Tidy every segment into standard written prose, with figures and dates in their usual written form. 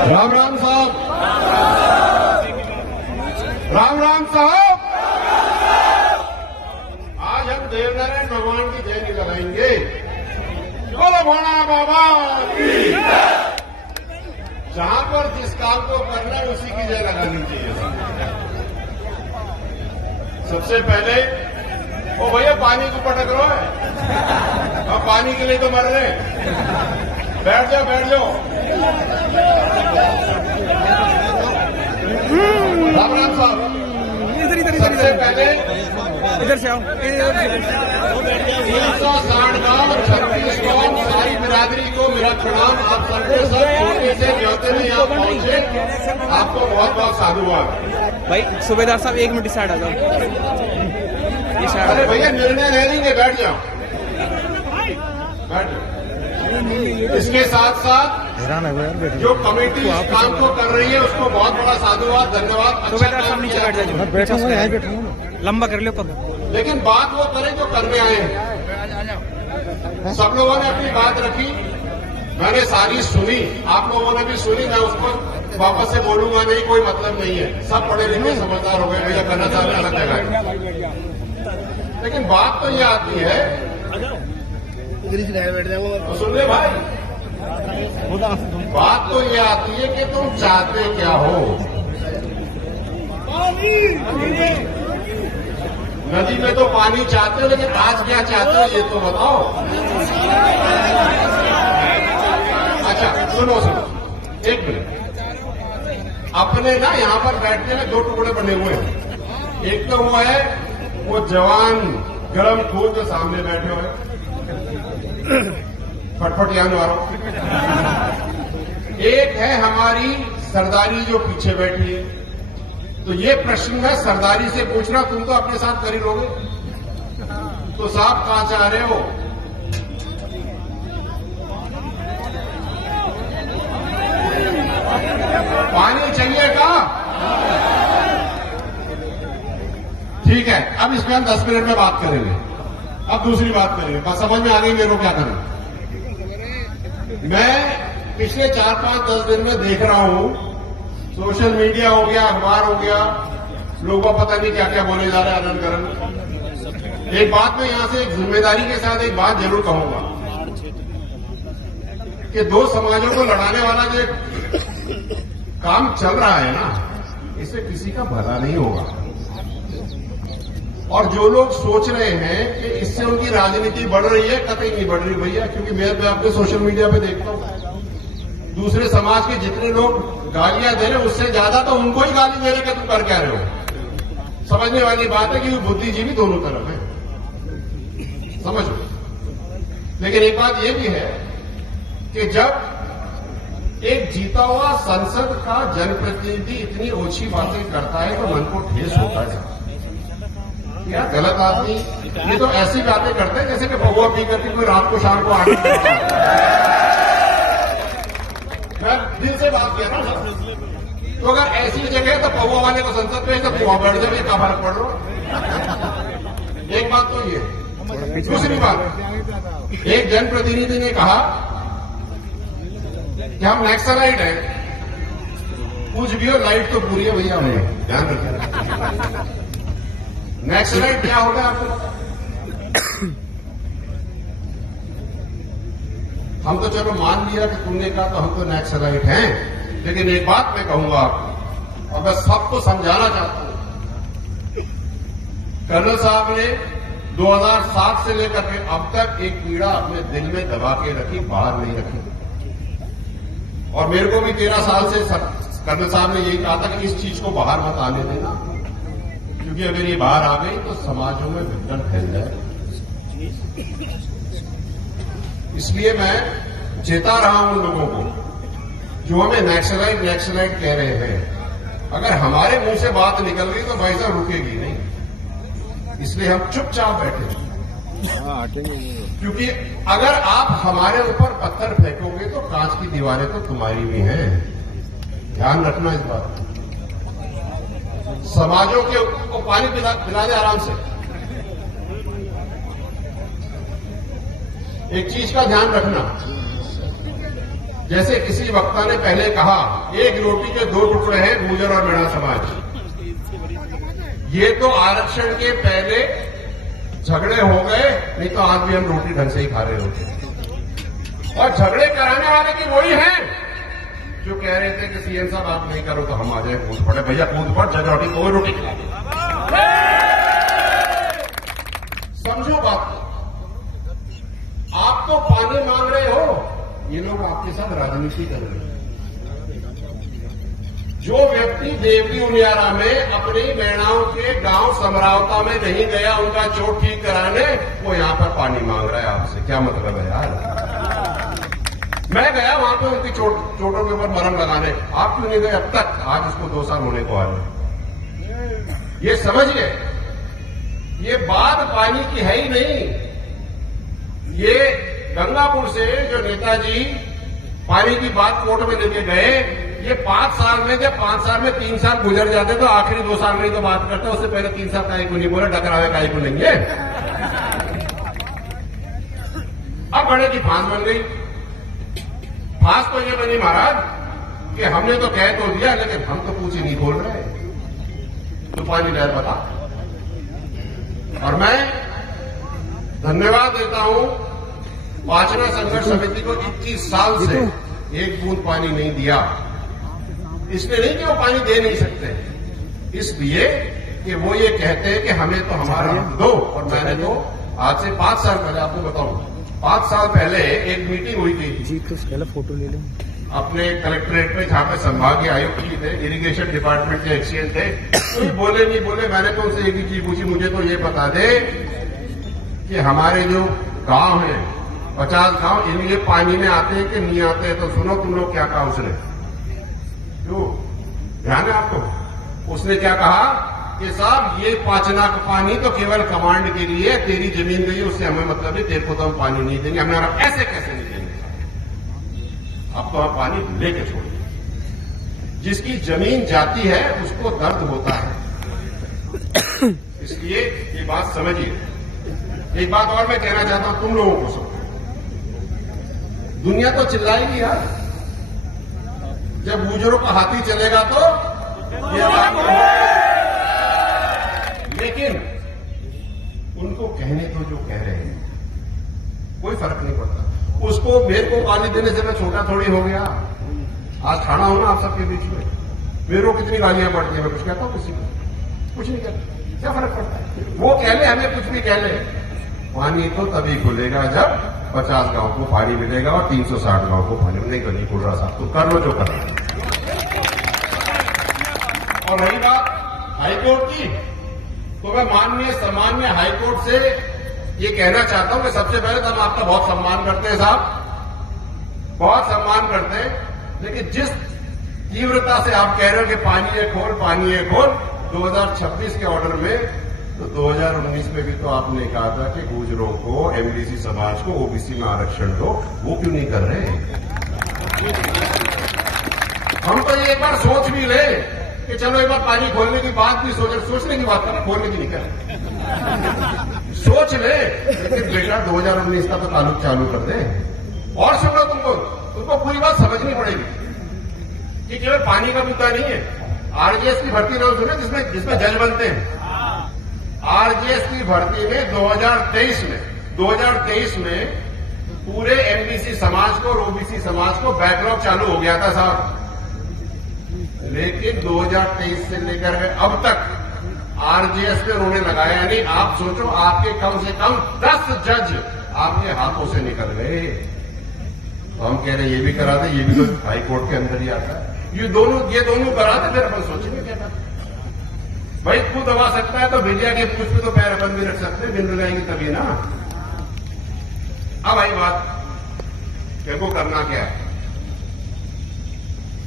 राम राम साहब, राम राम साहब। आज हम देवनारायण भगवान की जयंती लगाएंगे। बोलो भोला बाबा की। जहां पर जिस काम को करना है उसी की जय लगानी चाहिए। सबसे पहले ओ भैया पानी को पटक रहा है, अब पानी के लिए तो मर रहे हैं। बैठ जाओ बैठ जाओ। राम राम साहब, सबसे पहले इधर से आओ। 360 गांव 36 गांव सारी बिरादरी को मेरा प्रणाम। आप सबके सब छोटे से न्योते में यहाँ पहुंचे, आपको बहुत बहुत साधुवाद। भाई सूबेदार साहब 1 मिनट साइड आ जाओ। अरे भैया निर्णय ले लेंगे, बैठ जाओ बैठ जाओ। इसके साथ साथ जो कमेटी इस काम को कर रही है उसको बहुत बड़ा साधुवाद, धन्यवाद। सूबेदार साहब नीचे बैठ जाओ, बैठो, लंबा कर लो पग। लेकिन बात वो करें जो करने आए हैं। सब लोगों ने अपनी बात रखी, मैंने सारी सुनी, आप लोगों ने भी सुनी। मैं उसको वापस से बोलूंगा नहीं, कोई मतलब नहीं है। सब पढ़े लिखे समझदार हो गए, भैया करना चाहते हैं अलग जगह। लेकिन बात तो ये आती है, तो सुन ले भाई, बात तो ये आती है कि तुम चाहते क्या हो। नदी में तो पानी चाहते हो, लेकिन आज क्या चाहते हो ये तो बताओ। अच्छा सुनो सुनो, एक मिनट। अपने ना यहाँ पर बैठने में 2 टुकड़े बने हुए हैं। एक तो वो है वो जवान गरम खून जो सामने बैठे हुए फटफटियान वालों। एक है हमारी सरदारी जो पीछे बैठी है। तो ये प्रश्न है सरदारी से पूछना, तुम तो अपने साथ कर ही लोगे। तो साहब कहां चाह रहे हो? पानी चाहिए का? ठीक है, अब इसमें हम 10 मिनट में बात करेंगे। अब दूसरी बात करेंगे, बात समझ में आ गई मेरे को क्या करें। मैं पिछले 4-5-10 दिन में देख रहा हूं, सोशल मीडिया हो गया, अखबार हो गया, लोगों को पता नहीं क्या क्या बोले जा रहे हैं आनंद करण। एक बात मैं यहां से एक जिम्मेदारी के साथ एक बात जरूर कहूंगा कि 2 समाजों को लड़ाने वाला जो काम चल रहा है ना, इससे किसी का भला नहीं होगा। और जो लोग सोच रहे हैं कि इससे उनकी राजनीति बढ़ रही है, कतई नहीं बढ़ रही भैया। क्योंकि मैं अपने सोशल मीडिया पे देखता हूं, दूसरे समाज के जितने लोग गालियां दे रहे, उससे ज्यादा तो उनको ही गाली दे रहे कि तुम कर क्या रहे हो। समझने वाली बात है कि बुद्धिजीवी दोनों तरफ है, समझो। लेकिन एक बात यह भी है कि जब एक जीता हुआ संसद का जनप्रतिनिधि इतनी ओछी बातें करता है तो मन को ठेस होता है। क्या गलत आदमी ये तो ऐसी बातें करते हैं जैसे कि भगवा पी करके कोई रात को शाम को आगे। मैं दिल से बात किया ना, तो अगर ऐसी जगह है तो पौवा वाले को संसद में तो वहां बैठ जाए, क्या फर्क पड़ रहा। एक बात तो ये। दूसरी बात, एक जनप्रतिनिधि ने कहा कि हम नक्सलाइट हैं। कुछ भी हो, लाइट तो पूरी है भैया, हमें ध्यान रखिए। नक्सलाइट क्या होगा आपको? हम तो चलो मान लिया कि तुमने कहा तो हम तो नक्सलाइट हैं, लेकिन एक बात मैं कहूंगा आपको, और मैं सबको समझाना चाहता हूं। कर्नल साहब ने 2007 से लेकर के अब तक एक पीड़ा अपने दिल में दबा के रखी, बाहर नहीं रखी। और मेरे को भी 13 साल से कर्नल साहब ने यही कहा था कि इस चीज को बाहर मत आने देना, क्योंकि अगर ये बाहर आ गई तो समाजों में विघटन फैल जाए। इसलिए मैं चेता रहा हूं उन लोगों को जो हमें नक्सलाइट कह रहे हैं। अगर हमारे मुंह से बात निकल गई तो भाई साहब रुकेगी नहीं, इसलिए हम चुपचाप बैठे। क्योंकि अगर आप हमारे ऊपर पत्थर फेंकोगे तो कांच की दीवारें तो तुम्हारी भी हैं, ध्यान रखना इस बात को। समाजों को पानी पिला दे आराम से। एक चीज का ध्यान रखना, जैसे किसी वक्ता ने पहले कहा, एक रोटी के दो टुकड़े हैं, गुर्जर और मेड़ा समाज। ये तो आरक्षण के पहले झगड़े हो गए, नहीं तो आज भी हम रोटी ढंग से ही खा रहे होते। और झगड़े कराने वाले की वही हैं जो कह रहे थे कि सीएम साहब आप नहीं करो तो हम आ जाए कूद पड़े। भैया कूद पड़, जगह रोटी कोई रोटी खिला दे। समझो बात को। आप तो पानी मांग रहे हो, ये लोग आपके साथ राजनीति कर रहे हैं। जो व्यक्ति देवरी उनियारा में अपनी महिलाओं के गांव समरावता में नहीं गया उनका चोट ठीक कराने, वो यहां पर पानी मांग रहा है आपसे। क्या मतलब है यार? मैं गया वहां पे उनकी चोटों के ऊपर मरहम लगाने, आप क्यों नहीं गए अब तक? आज उसको 2 साल होने को आ रहे। ये समझिए, ये बात पानी की है ही नहीं। ये गंगापुर से जो नेताजी पानी की बात कोर्ट में लेके गए, ये 5 साल में, जब 5 साल में 3 साल गुजर जाते तो आखिरी 2 साल में ही तो बात करते, उससे पहले 3 साल काहे को नहीं बोले, टकरावे काहे को नहीं है। अब बड़े की फांस बन गई। फांस तो ये बनी महाराज कि हमने तो कह तो दिया, लेकिन हम तो कुछ ही नहीं बोल रहे। तूफानी लहर बता। और मैं धन्यवाद देता हूं वाचना संघर्ष समिति को, 21 साल से एक बूंद पानी नहीं दिया। इसलिए नहीं कि वो पानी दे नहीं सकते, इसलिए कि वो ये कहते हैं कि हमें तो हमारा हक दो। और मैंने तो आज से 5 साल पहले आपको बताऊं, 5 साल पहले एक मीटिंग हुई थी जी, कुछ पहले फोटो ले लें अपने कलेक्ट्रेट में, जहां पे संभागीय आयुक्त जी थे, इरिगेशन डिपार्टमेंट के एक्सीएन थे। कोई बोले नहीं बोले, मैंने तो उनसे एक ही चीज पूछी, मुझे तो ये बता दे कि हमारे जो गांव हैं 50 गांव, इनके पानी में आते हैं कि नहीं आते हैं? तो सुनो तुम लोग क्या कहा उसने, क्यों ध्यान है आपको? उसने क्या कहा कि साहब ये 5 लाख पानी तो केवल कमांड के लिए, तेरी जमीन गई उससे हमें मतलब नहीं, तेरे को तो हम पानी नहीं देंगे। हमें ऐसे कैसे नहीं देंगे? अब तो हम पानी लेके छोड़ेंगे। जिसकी जमीन जाती है उसको दर्द होता है, इसलिए ये बात समझिए। एक बात और मैं कहना चाहता हूं तुम लोगों को, सब दुनिया तो चिल्लाएगी यार, जब गुजरों का हाथी चलेगा तो ये बात, लेकिन उनको कहने तो जो कह रहे हैं कोई फर्क नहीं पड़ता। उसको मेरे को पानी देने से मैं छोटा थोड़ी हो गया। आज खाना हो ना आप सबके बीच में, मेरे को कितनी गालियां पड़ती है, मैं कुछ कहता हूं किसी को? कुछ नहीं कहता, क्या फर्क पड़ता है? वो कह ले, हमें कुछ भी कह ले, पानी तो तभी खुलेगा जब 50 गांव को पानी मिलेगा और 360 गांव को पानी नहीं। तो नहीं खुल रहा साहब, तो कर लो जो कर रहा। और रही बात हाईकोर्ट की, तो मैं माननीय सम्मान्य हाईकोर्ट से ये कहना चाहता हूं कि सबसे पहले तो हम आपका बहुत सम्मान करते हैं साहब, बहुत सम्मान करते हैं, लेकिन जिस तीव्रता से आप कह रहे हो कि पानी है खोल, पानी है खोल, 2026 के ऑर्डर में, तो 2019 में भी तो आपने कहा था कि गुजरों को, एमबीसी समाज को ओबीसी में आरक्षण दो, वो क्यों नहीं कर रहे? हम तो ये एक बार सोच भी ले कि चलो एक बार पानी खोलने की बात भी सोचने की बात करें, खोलने की नहीं करें, सोच ले। लेकिन बेटा 2019 का तो ताल्लुक चालू कर दे। और सुन लो, तुमको पूरी बात समझनी पड़ेगी कि केवल पानी का मुद्दा नहीं है। आरजेएस की भर्ती नाम सुने जिसमें जज बनते हैं। आरजेएस की भर्ती में 2023 में पूरे एमबीसी समाज को और ओबीसी समाज को बैकलॉग चालू हो गया था साहब, लेकिन 2023 से लेकर अब तक आरजेएस पे उन्होंने लगाया नहीं। आप सोचो, आपके कम से कम 10 जज आपके हाथों से निकल गए। तो हम कह रहे हैं ये भी करा दे, ये भी तो हाई कोर्ट के अंदर ही आता है। ये दोनों करा दे, फिर अपन सोचेंगे क्या करते। भाई खुद दबा सकता है तो भेजिया के पूछ पे तो पैर अपन भी रख सकते हैं, बिन लगाएंगे तभी ना। अब आई बात कि वो करना क्या है,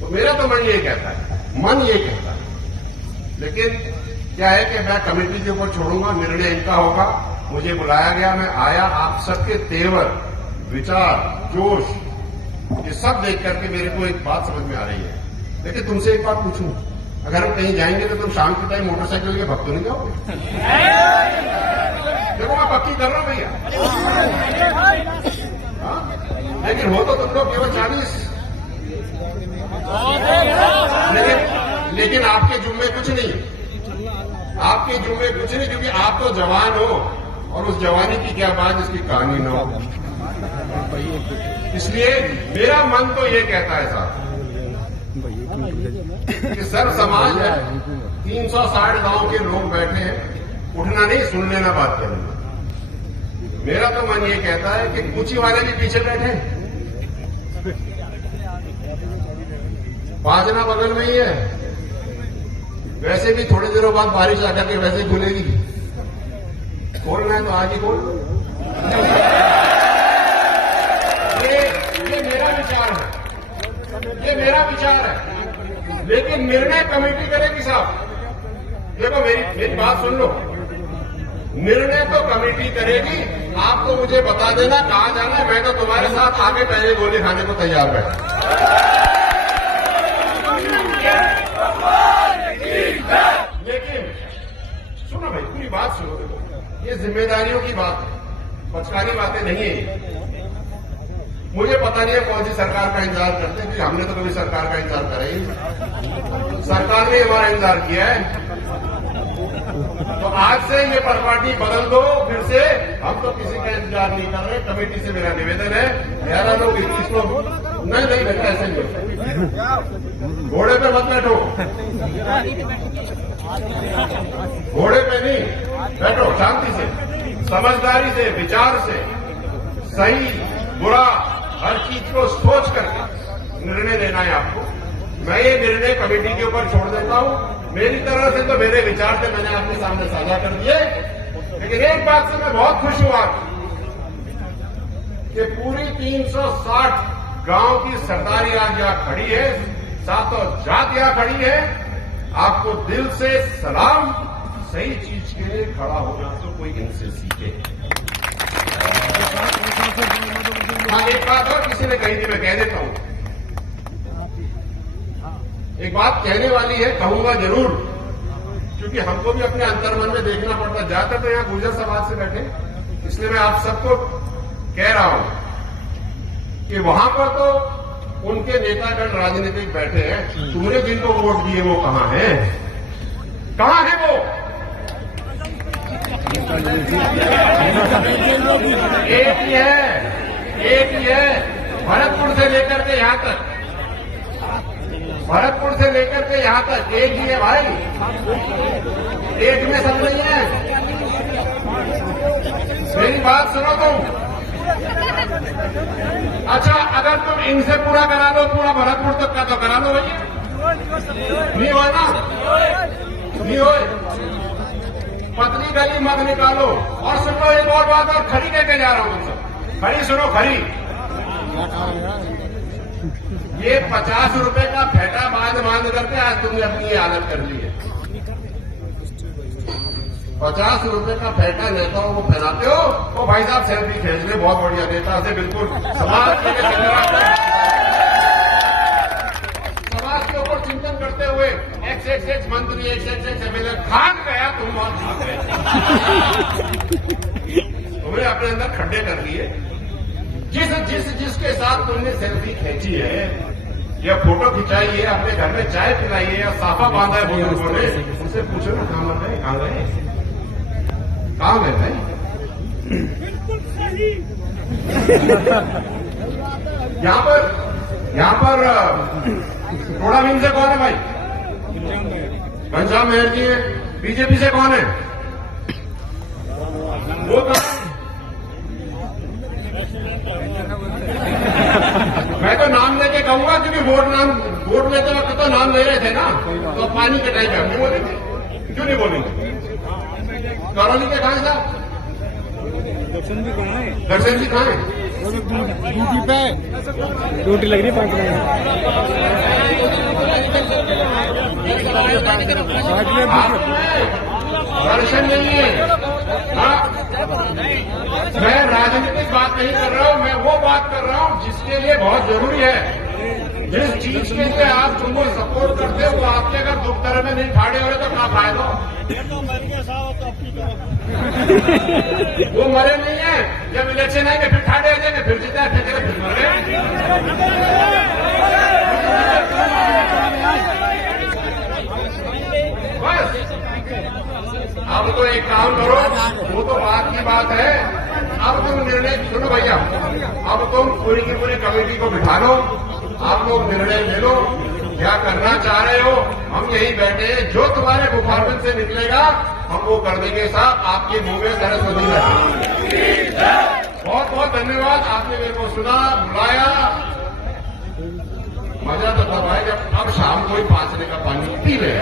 तो मेरा तो मन ये कहता है, लेकिन क्या है कि मैं कमेटी के ऊपर छोड़ूंगा, निर्णय इनका होगा। मुझे बुलाया गया, मैं आया, आप सबके तेवर, विचार, जोश, ये सब देख करके मेरे को एक बात समझ में आ रही है। लेकिन तुमसे एक बात पूछूं, अगर हम कहीं जाएंगे तो तुम शाम के टाइम मोटरसाइकिल के भक्त नहीं जाओगे? देखो मैं पक्की कर रहा हूं भैया। लेकिन हो तो तुम लोग केवल लेकिन आपके जुम्मे कुछ नहीं, आपके जुम्मे कुछ नहीं, क्योंकि आप तो जवान हो और उस जवानी की क्या बात जिसकी कहानी ना हो। इसलिए मेरा मन तो ये कहता है साहब कि सर्व समाज है, 360 गांव के लोग बैठे हैं, उठना नहीं, सुन लेना, बात करना। मेरा तो मन ये कहता है कि कुछ ही वाले भी पीछे बैठे, पाजना बगल में ही है, वैसे भी थोड़ी देरों बाद बारिश आकर के वैसे खुलेगी, खोलना है तो आज ही खोल। ये मेरा विचार है, ये मेरा विचार है, लेकिन निर्णय कमेटी करेगी साहब। देखो मेरी बात सुन लो, निर्णय तो कमेटी करेगी। आप तो मुझे बता देना कहां जाना है, मैं तो तुम्हारे साथ आगे पहले गोली खाने को तैयार बैठा। लेकिन सुनो भाई, पूरी बात सुनो। देखो ये जिम्मेदारियों की बात है, बचकानी बातें नहीं है। मुझे पता नहीं है कौन सी सरकार का इंतजार करते हैं, क्योंकि हमने तो कभी सरकार का इंतजार करा ही नहीं। सरकार ने हमारा इंतजार किया है, तो आज से ये पार्टी बदल दो फिर से। हम तो किसी का इंतजार नहीं कर रहे। कमेटी से मेरा निवेदन है, 11 लोग 21 लोग नहीं बैठा, ऐसे नहीं, घोड़े पे मत बैठो, घोड़े पे नहीं बैठो, शांति से, समझदारी से, विचार से, सही बुरा हर चीज को सोच करके निर्णय लेना है आपको। मैं ये निर्णय कमेटी के ऊपर छोड़ देता हूं। मेरी तरफ से तो मेरे विचार से मैंने आपके सामने साझा कर दिए, लेकिन एक बात से मैं बहुत खुश हुआ कि पूरी 360 गांव की सरदारी आज यहां खड़ी है, सातों जात यहां खड़ी है। आपको दिल से सलाम। सही चीज के लिए खड़ा होना तो कोई इनसे सीखे। हाँ, एक बात और किसी ने कही थी, मैं कह देता हूं। एक बात कहने वाली है, कहूंगा जरूर, क्योंकि हमको भी अपने अंतर्मन में देखना पड़ता है। ज्यादातर तो यहां गुर्जर समाज से बैठे, इसलिए मैं आप सबको कह रहा हूं कि वहां पर तो उनके नेतागण राजनीतिक बैठे हैं, तुमने जिनको वोट दिए वो कहां हैं? कहां है वो? एक ही है, एक ही है, भरतपुर से लेकर के यहां तक, भरतपुर से लेकर के यहां तक एक ही है भाई, एक में सब नहीं है। मेरी बात सुनो तुम। अच्छा, अगर तुम इनसे पूरा करा लो, पूरा भरतपुर तक का तो करा लो भैया, नहीं हो ना, नहीं हो। पतली गली मत निकालो। और सुनो एक और बात, और खरी कहते जा रहा हूं तुमसे, खरी सुनो, खरी। ये 50 रुपए का फेटा बांध करके आज तुमने अपनी ये हालत कर ली है। 50 रुपए का फेटा नेताओं को पहनाते हो, तो भाई साहब सेल्फी खींच ले, बहुत बढ़िया, नेता से बिल्कुल समाज के ऊपर चिंतन करते हुए XXX मंत्री, XXX एमएलए खान गया, तुम बहुत जीत गए। तुमने अपने अंदर खड्डे कर दिए। जिसके साथ तुमने सेल्फी खींची है या फोटो खिंचाई है, अपने घर में चाय पिलाई है या साफा बांधा है बुजुर्गों ने, उनसे पूछो ना कहां मर गए, कहां गए, कहां गए भाई? यहां पर थोड़ा मीन से कौन है भाई? घनश्याम मेहर जी है। बीजेपी से कौन है? वो कहां? मैं तो नाम लेके कहूंगा, क्योंकि वोट लेते वक्त तो नाम ले रहे थे ना, तो पानी के टाइम पे हम नहीं बोलेंगे, क्यों नहीं बोलेंगे? कॉलोनी के कहां साहब? दर्शन जी कहां है? ड्यूटी पे, ड्यूटी लग रही है 5 मिनट। दर्शन नहीं है। मैं राजनीतिक बात नहीं कर रहा हूं, मैं वो बात कर रहा हूं जिसके लिए बहुत जरूरी है। जिस चीज के लिए आप तुमको सपोर्ट करते हो, वो आपके अगर दुख दर्द में नहीं ठाड़े हो तो क्या फायदा? वो मरे नहीं है, जब इलेक्शन आएंगे फिर ठाड़े हो जाएंगे, फिर जीता है, फिर मर गए। तुम निर्णय सुनो भैया, अब तुम पूरी की पूरी कमेटी को बिठा लो, आप लोग निर्णय ले लो क्या करना चाह रहे हो। हम यही बैठे हैं, जो तुम्हारे मुखारबिन से निकलेगा हम वो कर देंगे साहब, आपके मुंह में सरस्वती है। बहुत बहुत धन्यवाद, आपने मेरे को सुना, बुलाया, मजा तो तब आएगा। अब शाम को ही 5 का पानी पी ले।